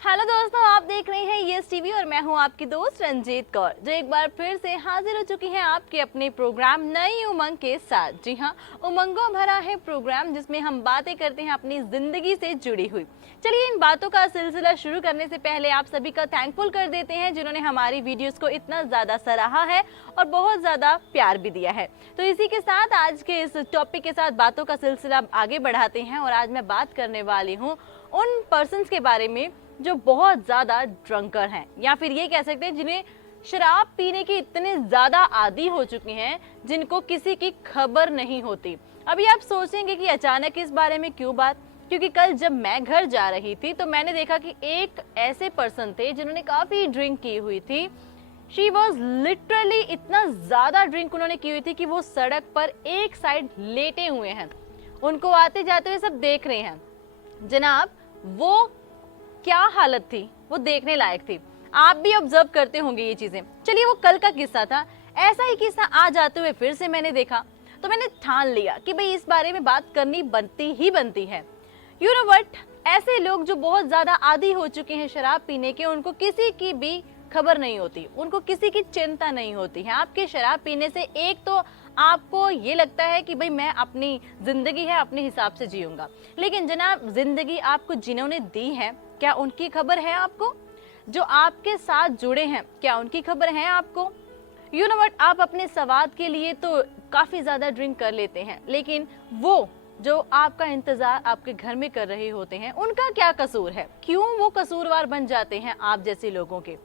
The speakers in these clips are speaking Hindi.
हेलो दोस्तों, आप देख रहे हैं यस टीवी और मैं हूं आपकी दोस्त रंजीत कौर, जो एक बार फिर से हाजिर हो चुकी हैं आपके अपने प्रोग्राम नई उमंग के साथ। जी हां, उमंगों भरा है प्रोग्राम जिसमें हम बातें करते हैं अपनी जिंदगी से जुड़ी हुई। चलिए, इन बातों का सिलसिला शुरू करने से पहले आप सभी का थैंकफुल कर देते हैं जिन्होंने हमारी वीडियोस को इतना ज़्यादा सराहा है और बहुत ज़्यादा प्यार भी दिया है। तो इसी के साथ आज के इस टॉपिक के साथ बातों का सिलसिला आगे बढ़ाते हैं और आज मैं बात करने वाली हूँ उन पर्सन्स के बारे में जो बहुत ज़्यादा ड्रंकर हैं, या फिर ये कह सकते हैं जिन्हें शराब पीने के इतने ज़्यादा आदी हो चुके हैं जिनको किसी की खबर नहीं होती। अभी आप सोचेंगे कि अचानक इस बारे में क्यों बात, क्योंकि कल जब मैं घर जा रही थी तो मैंने देखा कि एक ऐसे पर्सन थे जिन्होंने काफ़ी ड्रिंक की हुई थी। शी वॉज लिटरली, इतना ज़्यादा ड्रिंक उन्होंने की हुई थी कि वो सड़क पर एक साइड लेटे हुए हैं, उनको आते जाते हुए सब देख रहे हैं। जनाब, वो क्या हालत थी, वो देखने लायक थी। आप भी ऑब्जर्व करते होंगे ये चीजें। चलिए, वो कल का किस्सा था। ऐसा ही किस्सा आज आते हुए फिर से मैंने देखा तो मैंने ठान लिया कि भाई इस बारे में बात करनी बनती ही बनती है। यू नो व्हाट, ऐसे लोग जो बहुत ज्यादा आदी हो चुके हैं शराब पीने के, उनको किसी की भी खबर नहीं होती, उनको किसी की चिंता नहीं होती है। आपके शराब पीने से एक तो आपको ये लगता है कि भाई मैं अपनी जिंदगी है अपने हिसाब से जीऊंगा, लेकिन जनाब जिंदगी आपको जिन्होंने दी है, क्या उनकी खबर है आपको? जो आपके साथ जुड़े हैं, क्या उनकी खबर है आपको? यू नो व्हाट, आप अपने स्वाद के लिए तो काफी ज्यादा ड्रिंक कर लेते हैं, लेकिन वो जो आपका इंतजार आपके घर में कर रहे होते हैं, उनका क्या कसूर है? क्यों वो कसूरवार बन जाते हैं आप जैसे लोगों के?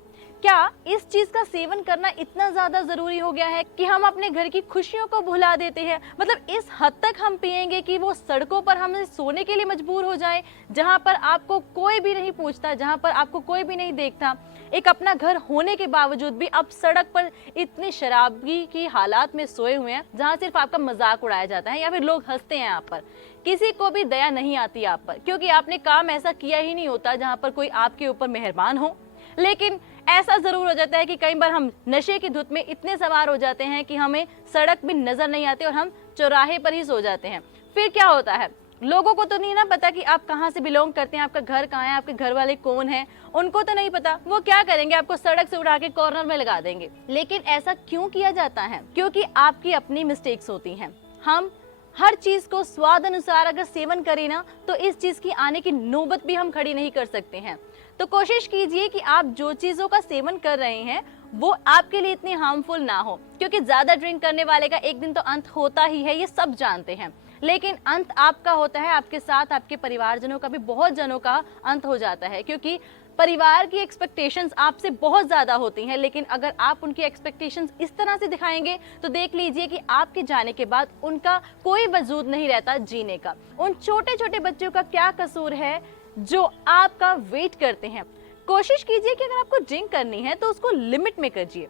क्या इस चीज का सेवन करना इतना ज्यादा जरूरी हो गया है कि हम अपने घर की खुशियों को भुला देते हैं? मतलब इस हद तक हम पिएंगे कि वो सड़कों पर हम सोने के लिए मजबूर हो जाए, जहां पर आपको कोई भी नहीं पूछता, जहां पर आपको कोई भी नहीं देखता। एक अपना घर होने के बावजूद भी अब सड़क पर इतने शराबी की हालात में सोए हुए हैं, जहां सिर्फ आपका मजाक उड़ाया जाता है या फिर लोग हंसते हैं आप पर। किसी को भी दया नहीं आती आप पर, क्योंकि आपने काम ऐसा किया ही नहीं होता जहां पर कोई आपके ऊपर मेहरबान हो। लेकिन ऐसा जरूर हो जाता है कि कई बार हम नशे की धुत में इतने सवार हो जाते हैं कि हमें सड़क भी नजर नहीं आती और हम चौराहे पर ही सो जाते हैं। फिर क्या होता है, लोगों को तो नहीं ना पता कि आप कहाँ से बिलोंग करते हैं, आपका घर कहाँ है, आपके घर वाले कौन हैं, उनको तो नहीं पता। वो क्या करेंगे, आपको सड़क से उठा के कॉर्नर में लगा देंगे। लेकिन ऐसा क्यों किया जाता है? क्योंकि आपकी अपनी मिस्टेक्स होती हैं। हम हर चीज को स्वाद अनुसार अगर सेवन करें ना, तो इस चीज की आने की नौबत भी हम खड़ी नहीं कर सकते हैं। तो कोशिश कीजिए कि आप जो चीजों का सेवन कर रहे हैं वो आपके लिए इतनी हार्मफुल ना हो, क्योंकि ज्यादा ड्रिंक करने वाले का एक दिन तो अंत होता ही है, ये सब जानते हैं। लेकिन अंत आपका होता है, आपके साथ आपके परिवारजनों का भी, बहुत जनों का अंत हो जाता है, क्योंकि परिवार की एक्सपेक्टेशंस आपसे बहुत ज्यादा होती हैं। लेकिन अगर आप उनकी एक्सपेक्टेशंस इस तरह से दिखाएंगे तो देख लीजिए कि आपके जाने के बाद उनका कोई वजूद नहीं रहता जीने का। उन छोटे छोटे बच्चों का क्या कसूर है जो आपका वेट करते हैं? कोशिश कीजिए कि अगर आपको ड्रिंक करनी है तो उसको लिमिट में करिए।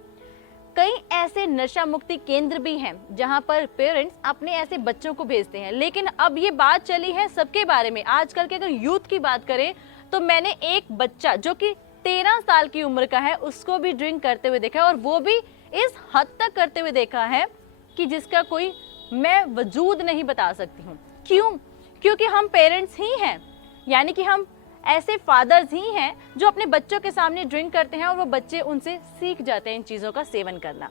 कई ऐसे नशा मुक्ति केंद्र भी हैं जहां पर पेरेंट्स अपने ऐसे बच्चों को भेजते हैं। लेकिन अब ये बात चली है सबके बारे में। आजकल के अगर यूथ की बात करें तो मैंने एक बच्चा जो कि 13 साल की उम्र का है, उसको भी ड्रिंक करते हुए देखा है, और वो भी इस हद तक करते हुए देखा है कि जिसका कोई मैं वजूद नहीं बता सकती हूँ। क्यों? क्योंकि हम पेरेंट्स ही हैं, यानी कि हम ऐसे फादर्स ही हैं जो अपने बच्चों के सामने ड्रिंक करते हैं और वो बच्चे उनसे सीख जाते हैं इन चीज़ों का सेवन करना।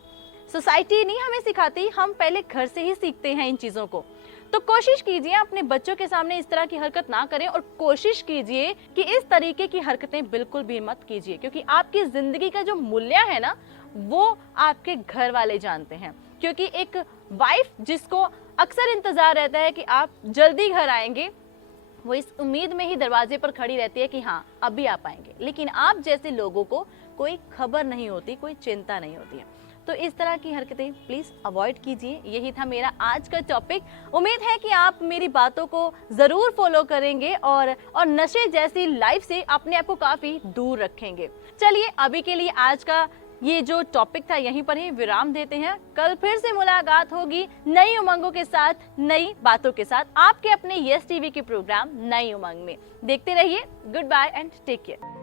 सोसाइटी नहीं हमें सिखाती, हम पहले घर से ही सीखते हैं इन चीज़ों को। तो कोशिश कीजिए अपने बच्चों के सामने इस तरह की हरकत ना करें, और कोशिश कीजिए कि इस तरीके की हरकतें बिल्कुल भी मत कीजिए, क्योंकि आपकी जिंदगी का जो मूल्य है ना, वो आपके घर वाले जानते हैं। क्योंकि एक वाइफ जिसको अक्सर इंतजार रहता है कि आप जल्दी घर आएंगे, वो इस उम्मीद में ही दरवाजे पर खड़ी रहती है कि हाँ अभी आप आएंगे, लेकिन आप जैसे लोगों को कोई खबर नहीं होती, कोई चिंता नहीं होती है। तो इस तरह की हरकतें प्लीज अवॉइड कीजिए। यही था मेरा आज का टॉपिक। उम्मीद है कि आप मेरी बातों को जरूर फॉलो करेंगे और नशे जैसी लाइफ से अपने आप को काफी दूर रखेंगे। चलिए, अभी के लिए आज का ये जो टॉपिक था यहीं पर ही विराम देते हैं। कल फिर से मुलाकात होगी नई उमंगों के साथ, नई बातों के साथ, आपके अपने यस टीवी के प्रोग्राम नई उमंग में। देखते रहिए। Good bye and take care.